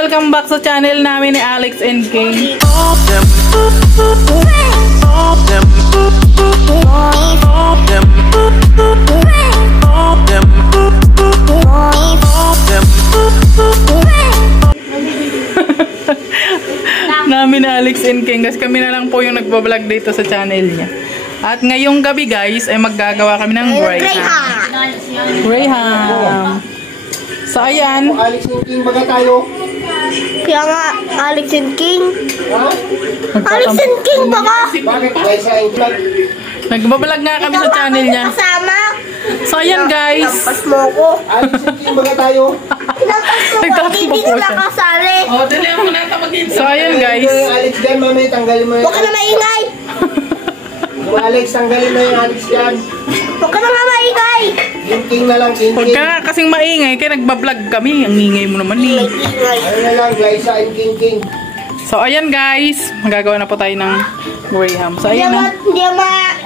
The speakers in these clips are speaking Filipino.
Welcome back sa channel namin ni Alex and Kay. Namin ni Alex and Kay kasi kami na lang po yung nagbablog dito sa channel niya. At ngayong gabi guys ay maggagawa kami ng Graham. So ayan. Alex and King baga tayo. Kaya nga, Alex and King. Alex and King baka. Bakit guys sa vlog? Nagbablog nga kami sa channel niya. Kasama. So ayan guys. Lampas mo ko. Alex and King baga tayo. Lampas mo ko. Hindi ko nakasali. So ayan guys. Alex dyan mami, tanggalin mo yun. Huwag ka na maingay. Alex, tanggalin mo yung Alex dyan. Huwag ka na nga maingay. King na lang, King. Huwag ka kasing maingay kaya nagbablog kami. Ang ingay mo naman eh. Ano na lang, Glyza and King. So ayan guys. Magagawa na po tayo ng Graham. So ayan na.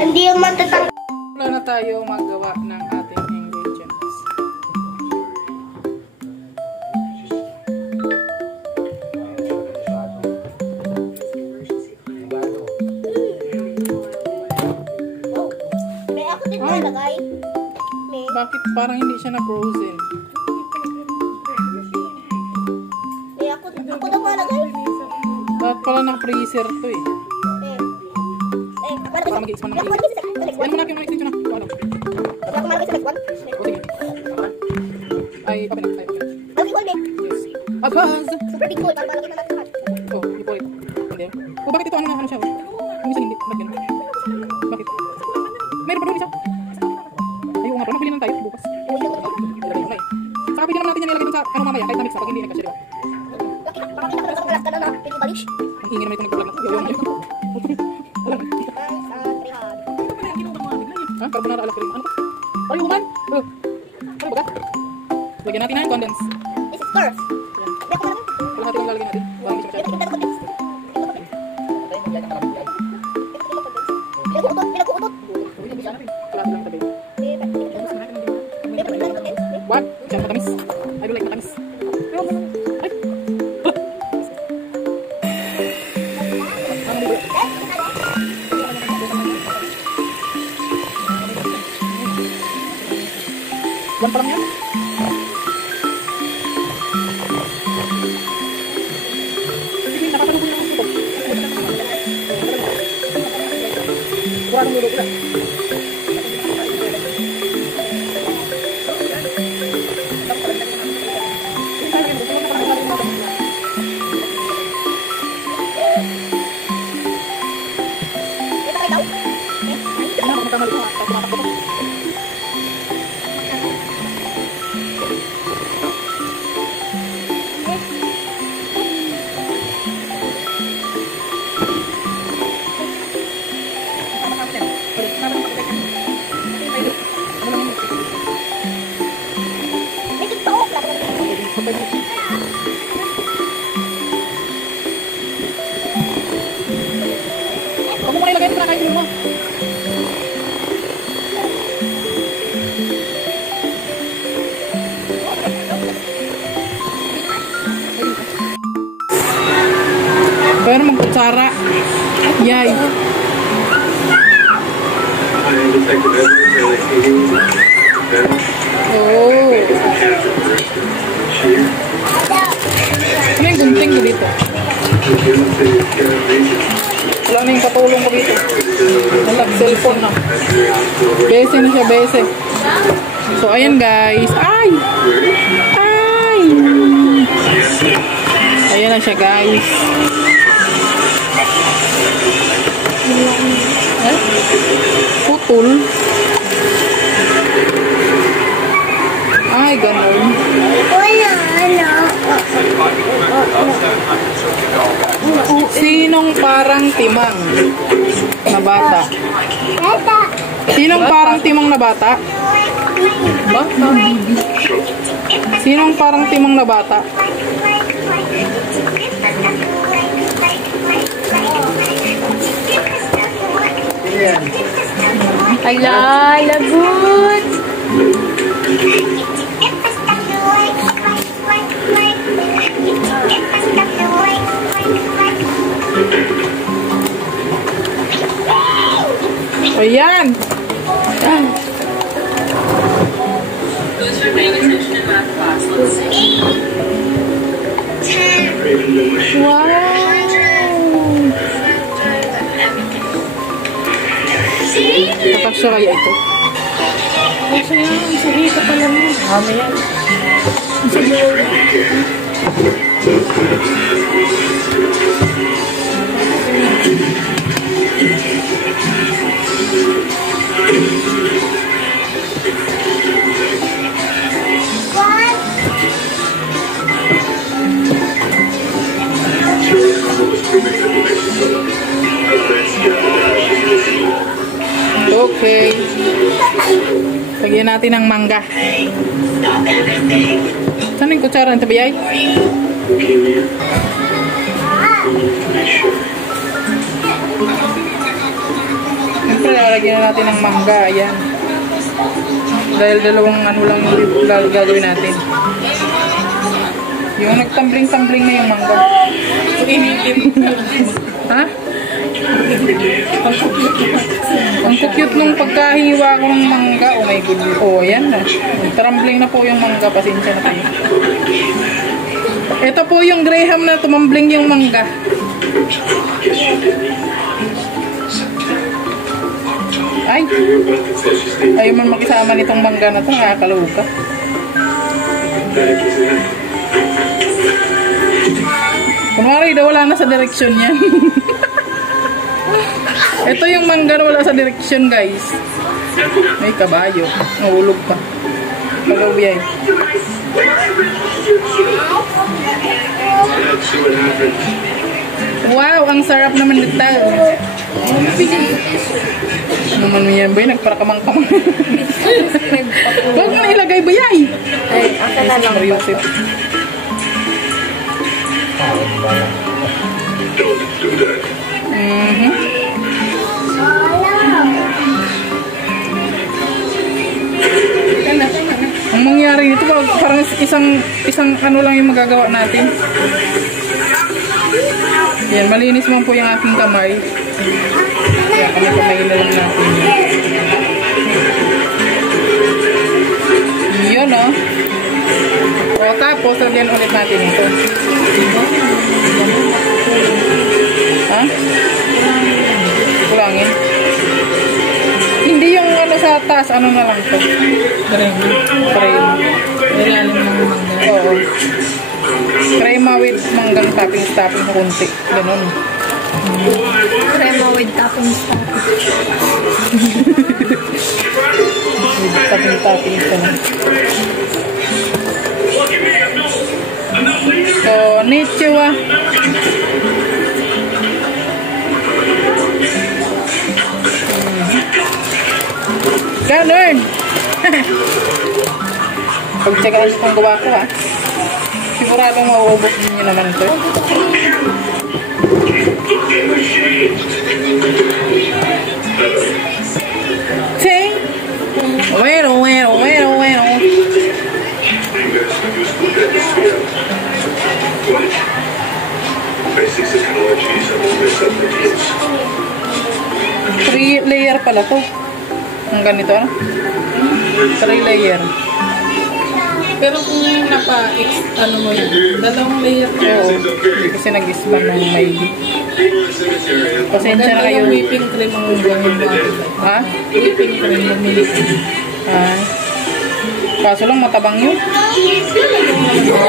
Hindi yung matatang. Wala na tayo magawa ng ating ingredients. May ako din nalagay. Bakit parang hindi siya na-frozen? May ako na malagay. Bakit pala na-freezer to eh? Para mag-i-expand ng ingredients. Yan mo na yung mga extension na. Wala ko malagay sa next one. O sige. Ay, papi na. Malagay ko ulit. Yes. Agaz! Super big boy. Para malagay na natin. Oh, ipo ito. Hindi. O bakit ito ano siya? Minsan hindi. Bakit? Meron pa doon isa. Ayun nga, magpili lang tayo bukas. Saka pwede naman natin yan nilagay dun sa ano mamaya, kahit na-mix na pag hindi nagkasya, diba? Pakita ko na sa kalas ka na na. Pwede balish. Ang hingi naman ito nagbablog na. Yun. Ha? Carbonara ala cream. Ano to? Parang human? Ano ba ka? Lagyan natin ng condense. This is first. Yan. Kalahati lang lalagyan natin. Parang hindi siya masyado. Kalahati lang tabi. What? Siya matamis. I don't like matamis. Ay! Yan pa lang yan. Sige, nakakalubon na ako ito. Kuradong lulo ko na. Huwag mo muna ilagay ito na kahit mo. Pero magkutsara. Yay. Oh. Ano yung gunting ko dito? Wala na yung katulong ko dito. Wala, cellphone na. Bese na siya, bese. So, ayan guys. Ay! Ay! Ayan na siya guys. Eh? Putol. Ay, ganun. Sinong parang timang na bata? Sinong parang timang na bata? Bata. Sinong parang timang na bata? Ala, lagot. Ayan. Wow. Kapasya kaya ito? Kapasya yan. Sige, kapala mo. Mamaya. Sige. Okay. Lagyan natin ng mangga. Saan yung kutsara? Ang tabi ay? Siyempre, lagyan natin ng mangga. Ayan. Dahil dalawang ano lang yung gagawin natin. Yung nagtambling-tambling na yung mangga. Ha? Ang cute nung pagkahiwa ko ng mangga. Oh my goodness. Oh, ayan na. Trembling na po yung mangga. Pasensya na tayo. Ito po yung Graham na tumambling yung mangga. Ay! Ayaw man makisama nitong mangga na ito. Nakakaluka. Kunwari daw wala na sa direksyon yan. Ito yung mangga na wala sa direksyon, guys. May kabayo. Nahulog pa. Kalawiyay. Wow, ang sarap naman nito. Ano man yan ba? Nagparakamang-kamang. Huwag mo na ilagay ba yay? Ay, asa na lang ba? Ang mangyari nito parang isang ano lang yung magagawa natin. Yan, malinis mo po yung aking kamay. Kaya kamay na lang natin. Yun o. O tapos, lagyan ulit natin ito. Ha? Kulangin. Hindi yung ano sa taas, ano na lang ito. Crema. Ilalim ng mangga. Oo. Crema with manggang toppings sa kunti. Ganun. Crema with toppings. With toppings. So, konnichiwa. Ganun. Pagtsagaan ko kung gawa ko, ha. Siguradong mauubos ninyo naman ito. Ting! Bueno. Three layer pala to. Ang ganito, ano? 3 layer. Pero kung ano mo yun, 2 layer. Oo. Kasi nag-ispan ng may pasensya na kayo. Yung whipping cream ang gawin mo. Ha? Whipping cream na milik. Ah. Kaso lang matabang yun.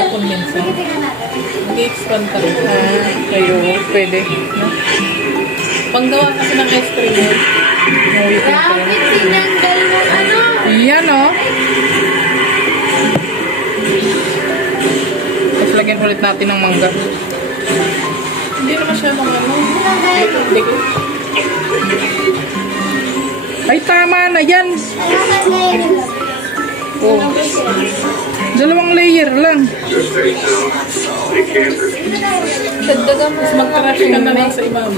Condense. Mag-expand ka rin. Ayo, pwede. No? Panggawa kasi ng ice cream yun. Yung whipping cream. Yan, oh. Tapos lagyan ulit natin ng mangga. Hindi naman siya mga ano. Ay, tama na yan. Oh. 2 layer lang. Dagdagan mo. Mag-crush ka na lang sa ibaba.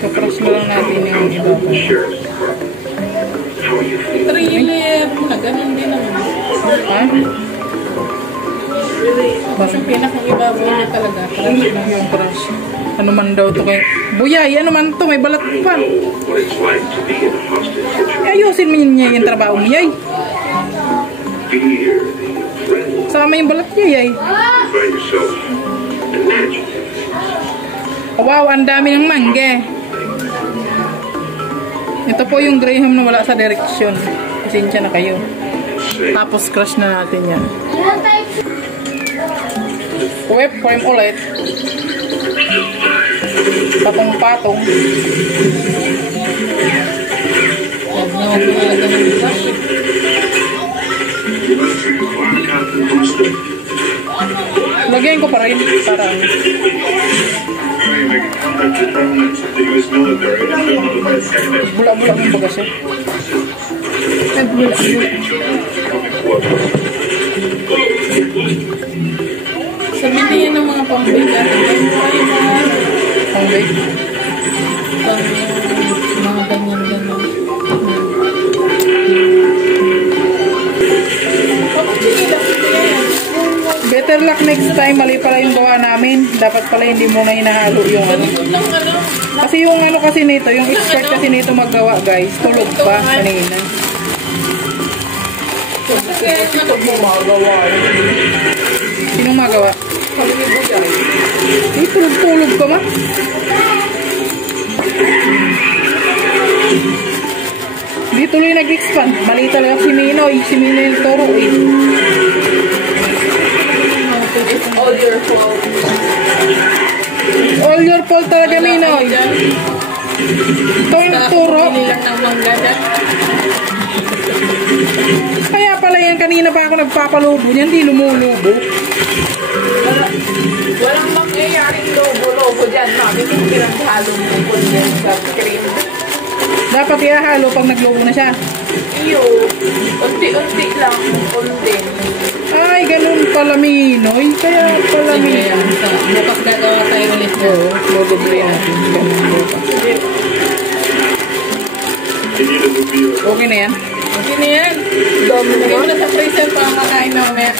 So-crush na lang natin yung ibaba. 3 layer mo na. Ganun din naman. Ha? Kasi pinakang ibaba niya talaga. Crush lang. Yung crush. Ano man daw to kay Buyay, ano man to, may balat pa. Ayusin mo niya yung trabaho mo, yay. Sama yung balat niya, yay. Oh, wow, ang dami ng mangge. Ito po yung Graham na wala sa direksyon. Pasensya na kayo. Tapos crush na natin yan. Whip cream ulit. Patong-patong. Lagyan ko pa rin para bula-bula yung baga siya. Bula-bula. Sabihin niya ng mga pang-bake. Pang-bake? Mga ganyan-ganyan. Better luck next time. Mali pala yung gawa namin. Dapat pala hindi mo na hinahalo yung ano. Kasi yung ano kasi nito, yung expert kasi nito maggawa guys. Tulog pa kanina. Sinong magawa? Ay, tulog-tulog ka ma. Hindi tuloy nag-expand. Mali talaga si Minoy. Si Minoy yung toro eh. It's all your fault. All your fault talaga, Minoy. Ito yung turo. Nilang ng mangga dyan. Kaya pala yan, kanina pa ako nagpapalubo niyan, hindi lumulubo. Walang mangyayaring lobo-lobo dyan. Namin yung pinaghalong lobo dyan sa cream. Dapat ihahalo pag naglubo na siya. Iyo. Unti-unti lang. Unti. Ay, ganun pala, Minoy. Kaya pala, Minoy. Bukas gagawa tayo ulit na. Oo, lodoble natin. Ganun bukas. Okay na yan? Okay na yan. Dami na yan. Nasa freezer pa ang makain na mamaya.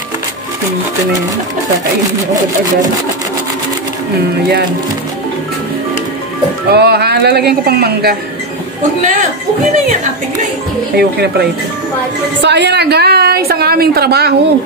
Ito na yan. Kakainin niyo agad-agad. Yan. Oh, lalagyan ko pang mangga. Huwag na. Okay na yan, ate Gray. Ay, okay na pala ito. So, ayan na guys, ang aming trabaho.